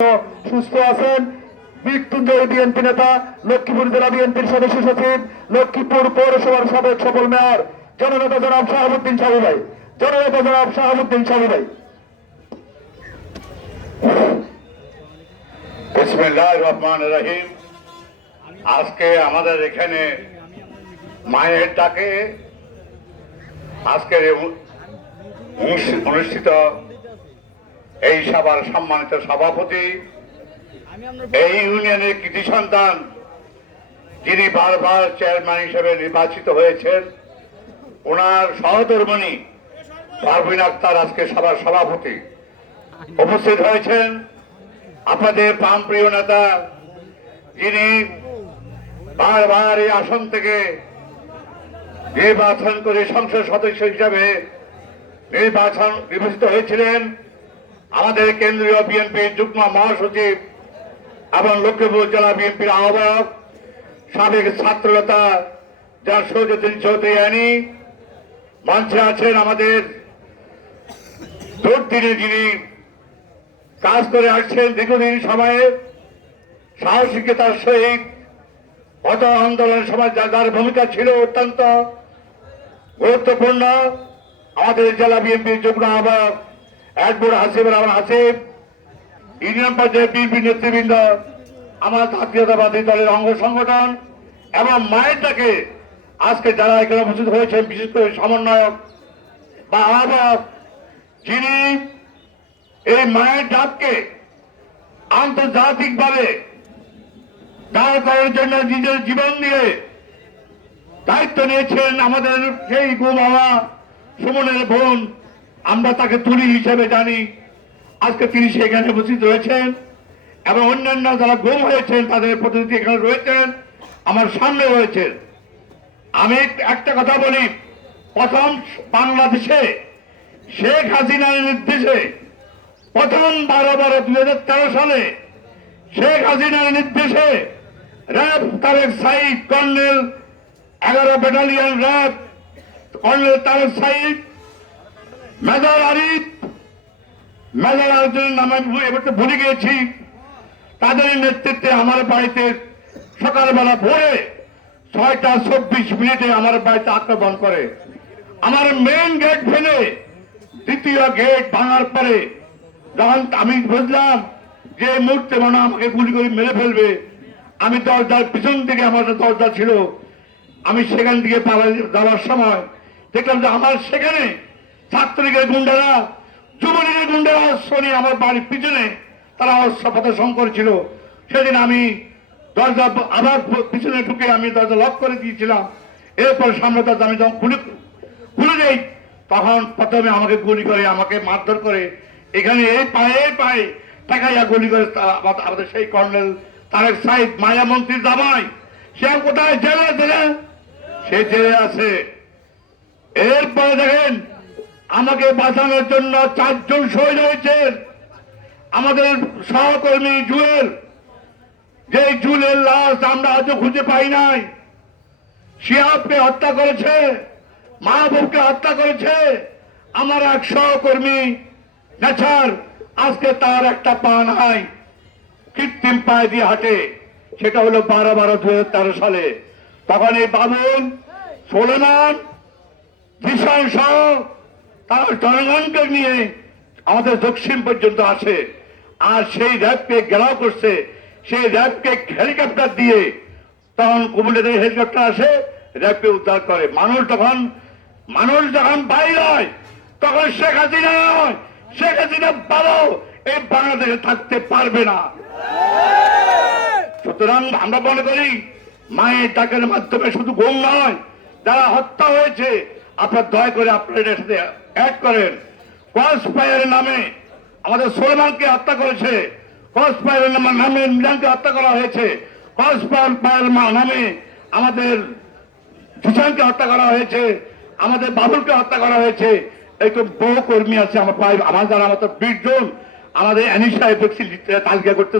সুস্থ আছেন। মৃত্যুঞ্জয় বিএনপি নেতা, লক্ষ্মীপুর জেলা বিএনপির সদস্য সচিব, লক্ষ্মীপুর পৌরসভার সাবেক মেয়র, জননেতা জনাব শাহাবুদ্দিন সাহু ভাই। জননেতা জনাব শাহাবুদ্দিন সাহু ভাই। আজকে আমাদের এখানে মায়ের ডাকে আজকের অনুষ্ঠিত এই সভার সম্মানিত সভাপতি, এই ইউনিয়নের কৃতি সন্তান, যিনি বারবার চেয়ারম্যান হিসেবে নির্বাচিত হয়েছেন, ওনার সহধর্মণী পারভিন আক্তার আজকে সভার সভাপতি উপস্থিত হয়েছেন। আপনাদের প্রাণপ্রিয় নেতা, যিনি বারবার এই আসন থেকে নির্বাচন করে সংসদ সদস্য হিসাবে নির্বাচন নির্বাচিত হয়েছিলেন আমাদের কেন্দ্রীয় বিএনপির যুগ্ম মহাসচিব এবং লক্ষ্মীপুর জেলা বিএনপির আহ্বায়ক সাবেক ছাত্রনেতা যার সৌজুদ্দিন চৌধুরী আনি। মঞ্চে আছেন আমাদের দুর্দিনে যিনি কাজ করে আসছেন দীর্ঘদিন সময়ে, সাহসিকতার সহিত অত আন্দোলনের সময় যা- যার ভূমিকা ছিল অত্যন্ত গুরুত্বপূর্ণ। আমাদের জেলা বিএনপির যুগ্ম আহ্বায়ক অ্যাডভোর হাসিব রহমান হাসিব ইউনিয়ন পর্যায়ে বিএনপি নেতৃবৃন্দ, আমার জাতীয়তাবাদী দলের অঙ্গ সংগঠন এবং মায়ের ডাকে আজকে যারা এখানে উপস্থিত হয়েছেন, বিশেষ করে সমন্বয়ক বা আহ্বায়ক, যিনি এই মায়ের ডাককে আন্তর্জাতিকভাবে দাঁড় করার জন্য নিজের জীবন দিয়ে দায়িত্ব নিয়েছেন আমাদের সেই গো বাবা সুমনের বোন আমরা তাকে তুলি হিসেবে জানি। আজকে তিনি সেখানে উপস্থিত রয়েছেন এবং অন্যান্য যারা গুম হয়েছেন, তাদের প্রতিনিধি এখানে রয়েছেন, আমার সামনে রয়েছেন আমি একটা কথা বলি, প্রথম বাংলাদেশে শেখ হাসিনার নির্দেশে প্রথম বারো বারো দুই সালে শেখ হাসিনার নির্দেশে র্যাব তারেক সাইদ, কর্নেল এগারো battalion RAB, colonel Tarek Sayeed major Arif, major আরিফের নাম আমি এবার ভুলে গিয়েছি। তাদের নেতৃত্বে আমার বাড়িতে সকালবেলা ভোরে ছয়টা চব্বিশ মিনিটে আমার বাড়িতে আক্রমণ করে। আমার মেন গেট ফেলে দ্বিতীয় গেট ভাঙার পরে যখন আমি বুঝলাম যে মুহূর্তে মনে আমাকে গুলি করে মেরে ফেলবে, আমি দরজার পিছন থেকে আমার দরজা ছিল। আমি সেখান থেকে পালাই যাওয়ার সময় দেখলাম যে আমার সেখানে ছাত্রলীগের গুন্ডারা, যুবলীগের গুন্ডারা শনি আমার বাড়ির পিছনে। তারা অস্ত্রপথে শঙ্কর ছিল। সেদিন আমি দরজা আবার পিছনে ঢুকে আমি দরজা লক করে দিয়েছিলাম। এরপর সামনে দরজা আমি যখন খুলে খুলে দেই, তখন প্রথমে আমাকে গুলি করে, আমাকে মারধর করে। এখানে এই পায়ে পায়ে টাকাইয়া গুলি করে আমাদের- সেই কর্নেল তারেক মায়া মন্ত্রীর দাবাই সে কোথায়? জেলে দিলে সে জেলে আছে। এরপরে দেখেন আমাকে বাঁচানোর জন্য চারজন শহীদ হয়েছেন আমাদের সহকর্মী জুয়েল, যে জুয়েলের লাশ আমরা আজও খুঁজে পাই নাই। শিয়াবকে হত্যা করেছে, মাহবুবকে হত্যা করেছে। আমার এক সহকর্মী, নেছার, আজকে তার একটা পা নাই। কৃত্রিম পায়ে দিয়ে হাঁটে, সেটা হলো বারো বারো দু সালে। তখন এই বাবুল সোলেমান, ভীষণ সহ তারা জনগণকে নিয়ে আমাদের দক্ষিণ পর্যন্ত আসে। আর সেই র্যাবকে ঘেরাও করছে, সেই র্যাবকে হেলিকপ্টার দিয়ে। তখন কুমিল্লা থেকে হেলিকপ্টার আসে, র্যাবকে উদ্ধার করে। মানুষ তখন মানুষ যখন বাইরে হয়, তখন শেখ হাসিনা নয়, শেখ হাসিনা ভালো, এই বাংলাদেশে থাকতে পারবে না। সুতরাং আমরা মনে করি, মায়ের ডাকের মাধ্যমে শুধু ঘুম নয়, যারা হত্যা হয়েছে, আপনার দয়া করে আপনার সাথে অ্যাড করেন ক্রস ফায়ারের নামে আমাদের সোলমানকে হত্যা করেছে। ক্রস ফায়ারের নামে মিলানকে হত্যা করা হয়েছে। ক্রস ফায়ার নামে আমাদের সুশান্তকে হত্যা করা হয়েছে। আমাদের বাবুলকে হত্যা করা হয়েছে। এরকম বহু কর্মী আছে, আমার প্রায় আমার যারা আমাদের বিশ জন। আমাদের অ্যানিসা এফেক্সি তালিকা করতে